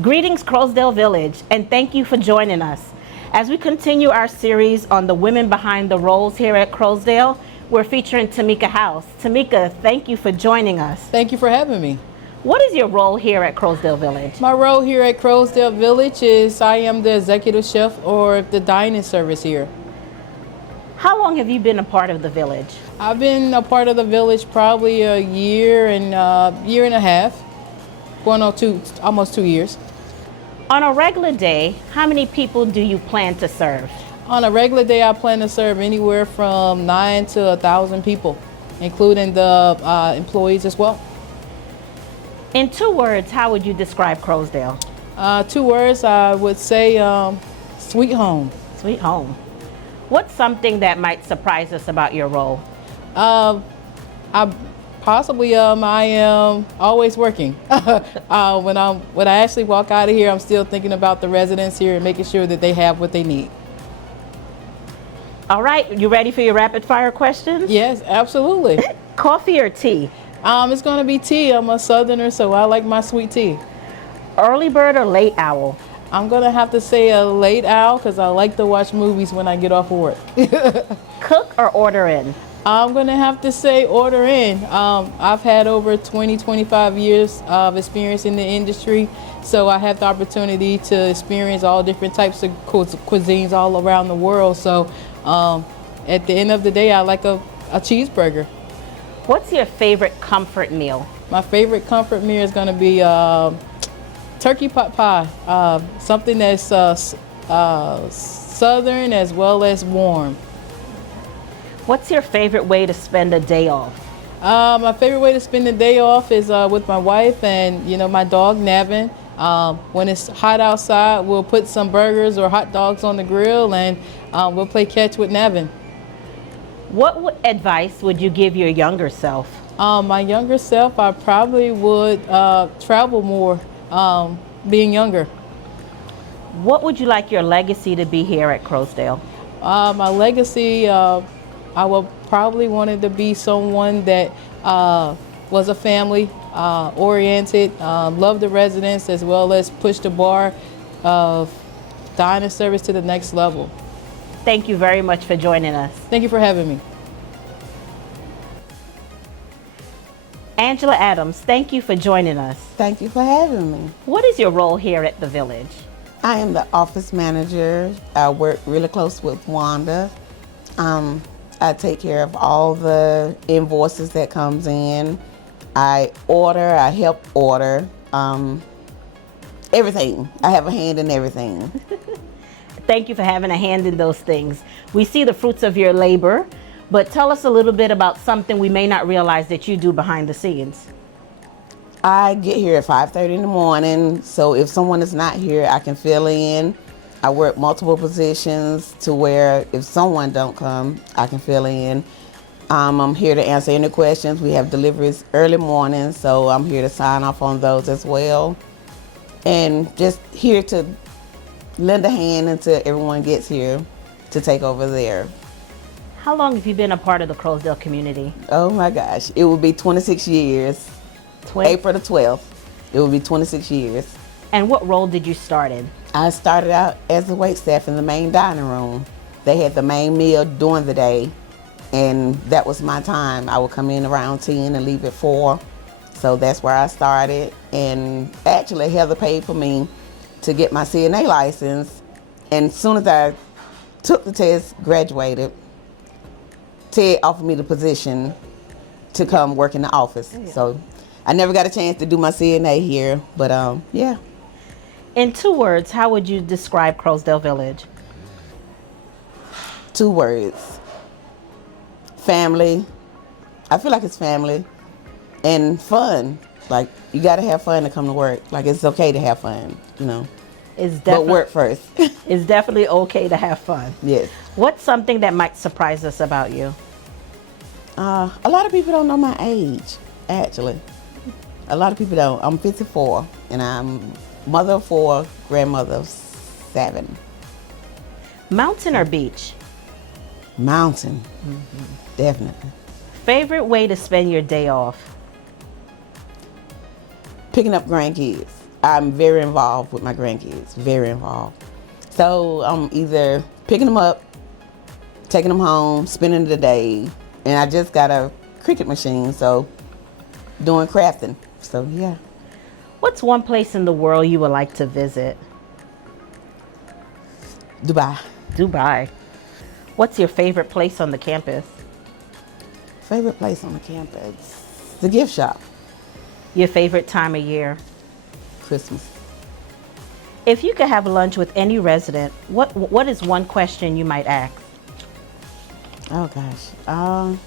Greetings, Croasdaile Village, and thank you for joining us. As we continue our series on the women behind the roles here at Croasdaile, we're featuring Tamika House. Tamika, thank you for joining us. Thank you for having me. What is your role here at Croasdaile Village? My role here at Croasdaile Village is I am the executive chef or the dining service here. How long have you been a part of the village? I've been a part of the village probably a year and a half, going on almost 2 years. On a regular day, how many people do you plan to serve? On a regular day, I plan to serve anywhere from 9 to 1,000 people, including the employees as well. In 2 words, how would you describe Croasdaile? 2 words, I would say sweet home. Sweet home. What's something that might surprise us about your role? I am always working. When I actually walk out of here, I'm still thinking about the residents here and making sure that they have what they need. All right, you ready for your rapid fire questions? Yes, absolutely. Coffee or tea? It's going to be tea. I'm a Southerner, so I like my sweet tea. Early bird or late owl? I'm going to have to say a late owl because I like to watch movies when I get off work. Cook or order in? I'm going to have to say order in. I've had over 25 years of experience in the industry, so I have the opportunity to experience all different types of cuisines all around the world. So at the end of the day, I like a cheeseburger. What's your favorite comfort meal? My favorite comfort meal is going to be turkey pot pie, something that's southern as well as warm. What's your favorite way to spend a day off? My favorite way to spend the day off is with my wife and my dog Navin. When it's hot outside, we'll put some burgers or hot dogs on the grill and we'll play catch with Navin. What advice would you give your younger self? My younger self, I probably would travel more, being younger. What would you like your legacy to be here at Croasdaile? My legacy, I would probably want it to be someone that was a family oriented, loved the residents as well as pushed the bar of dining service to the next level. Thank you very much for joining us. Thank you for having me. Angela Adams, thank you for joining us. Thank you for having me. What is your role here at the village? I am the office manager. I work really close with Wanda. I take care of all the invoices that comes in. I help order, everything. I have a hand in everything. Thank you for having a hand in those things. We see the fruits of your labor, but tell us a little bit about something we may not realize that you do behind the scenes. I get here at 5:30 in the morning, so if someone is not here, I can fill in. I work multiple positions to where if someone don't come, I can fill in. I'm here to answer any questions. We have deliveries early morning, so I'm here to sign off on those as well. And just here to lend a hand until everyone gets here to take over there. How long have you been a part of the Croasdaile community? Oh my gosh, it will be 26 years. April the 12th, it will be 26 years. And what role did you start in? I started out as a waitstaff in the main dining room. They had the main meal during the day, and that was my time. I would come in around 10 and leave at 4. So that's where I started. And actually, Heather paid for me to get my CNA license. And as soon as I took the test, graduated, Ted offered me the position to come work in the office. Yeah. So I never got a chance to do my CNA here, but yeah. In 2 words, how would you describe Croasdaile Village? 2 words. Family. I feel like it's family. And fun. Like, you gotta have fun to come to work. Like, it's okay to have fun, But work first. It's definitely okay to have fun. Yes. What's something that might surprise us about you? A lot of people don't know my age, actually. A lot of people don't. I'm 54, and I'm mother of 4, grandmother of 7. Mountain or beach? Mountain, definitely. Favorite way to spend your day off? Picking up grandkids. I'm very involved with my grandkids, very involved. So I'm either picking them up, taking them home, spending the day, and I just got a Cricut machine, so doing crafting. So yeah. What's one place in the world you would like to visit? Dubai. Dubai. What's your favorite place on the campus? Favorite place on the campus? The gift shop. Your favorite time of year? Christmas. If you could have lunch with any resident, what is one question you might ask? Oh gosh.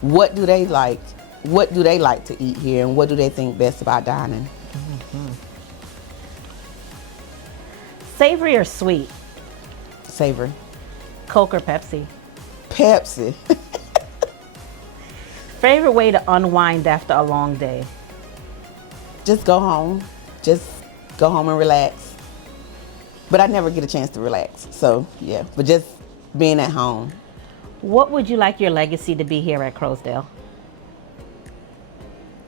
What do they like? What do they like to eat here, and what do they think best about dining? Savory or sweet? Savory. Coke or Pepsi? Pepsi. Favorite way to unwind after a long day? Just go home. Just go home and relax. But I never get a chance to relax. So yeah, but just being at home. What would you like your legacy to be here at Croasdaile?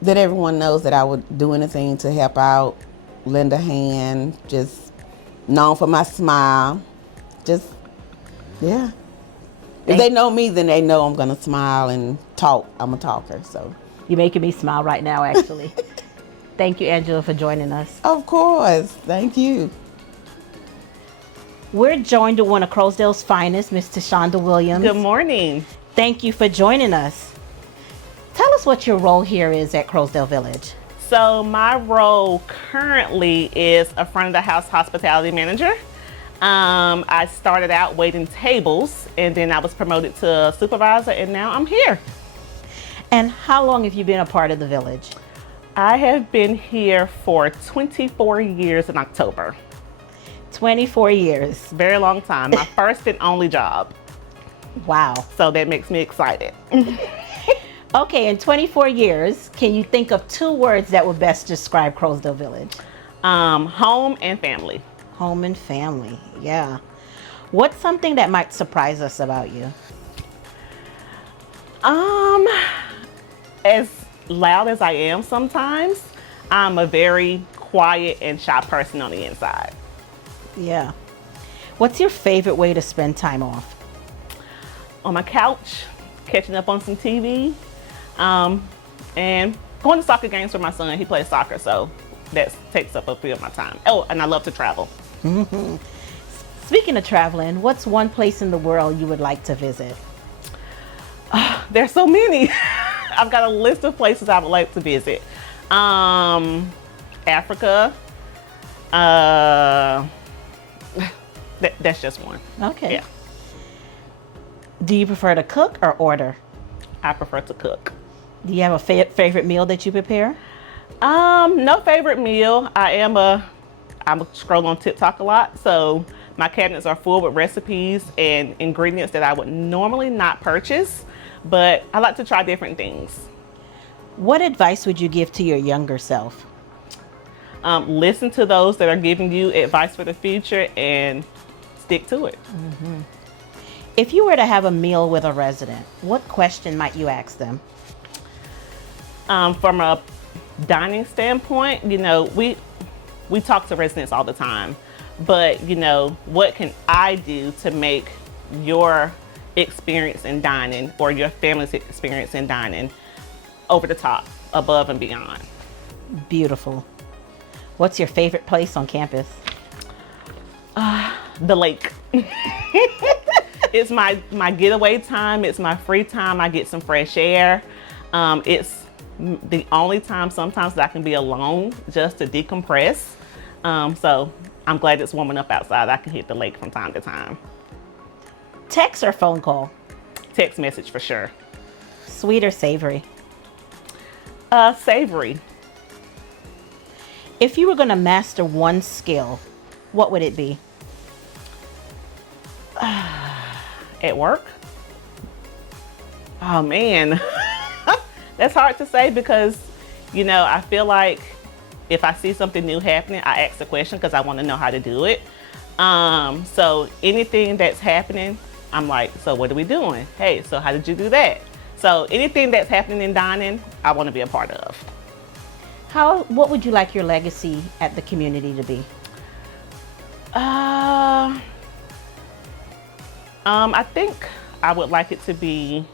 That everyone knows that I would do anything to help out, lend a hand, just known for my smile. Just, yeah. If they know me, then they know I'm gonna smile and talk. I'm a talker, so. You're making me smile right now, actually. Thank you, Angela, for joining us. Of course, thank you. We're joined with one of Croasdaile's finest, Ms. Tashonda Williams. Good morning. Thank you for joining us. Tell us what your role here is at Croasdaile Village. So my role currently is a front of the house hospitality manager. I started out waiting tables, and then I was promoted to supervisor, and now I'm here. And how long have you been a part of the village? I have been here for 24 years in October. 24 years. Very long time. My first and only job. Wow. So that makes me excited. Okay, in 24 years, can you think of 2 words that would best describe Croasdaile Village? Home and family. Home and family, yeah. What's something that might surprise us about you? As loud as I am sometimes, I'm a very quiet and shy person on the inside. Yeah. What's your favorite way to spend time off? On my couch, catching up on some TV, and going to soccer games with my son. He plays soccer, so that takes up a bit of my time. Oh, and I love to travel. Mm-hmm. Speaking of traveling, what's one place in the world you would like to visit? There's so many. I've got a list of places I would like to visit. Africa. That's just one. Okay. Yeah. Do you prefer to cook or order? I prefer to cook. Do you have a favorite meal that you prepare? No favorite meal. I'm a scroll on TikTok a lot, so my cabinets are full with recipes and ingredients that I would normally not purchase, but I like to try different things. What advice would you give to your younger self? Listen to those that are giving you advice for the future and stick to it. Mm-hmm. If you were to have a meal with a resident, what question might you ask them? From a dining standpoint, you know, we talk to residents all the time, but you know, what can I do to make your experience in dining or your family's experience in dining over the top, above and beyond? Beautiful. What's your favorite place on campus? The lake. It's my getaway time. It's my free time. I get some fresh air. It's the only time sometimes that I can be alone just to decompress. So I'm glad it's warming up outside. I can hit the lake from time to time. Text or phone call? Text message for sure. Sweet or savory? Savory. If you were going to master one skill, what would it be? At work? Oh man, that's hard to say because, you know, I feel like if I see something new happening, I ask the question because I want to know how to do it. So anything that's happening, I'm like, so what are we doing? Hey, so how did you do that? So anything that's happening in dining, I want to be a part of. What would you like your legacy at the community to be? I think I would like it to be,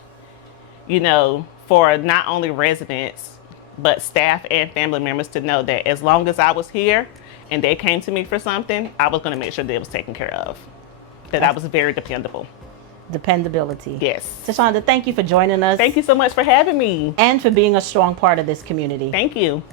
for not only residents, but staff and family members to know that as long as I was here and they came to me for something, I was going to make sure that it was taken care of. That I was very dependable. Dependability. Yes. Tashonda, thank you for joining us. Thank you so much for having me. And for being a strong part of this community. Thank you.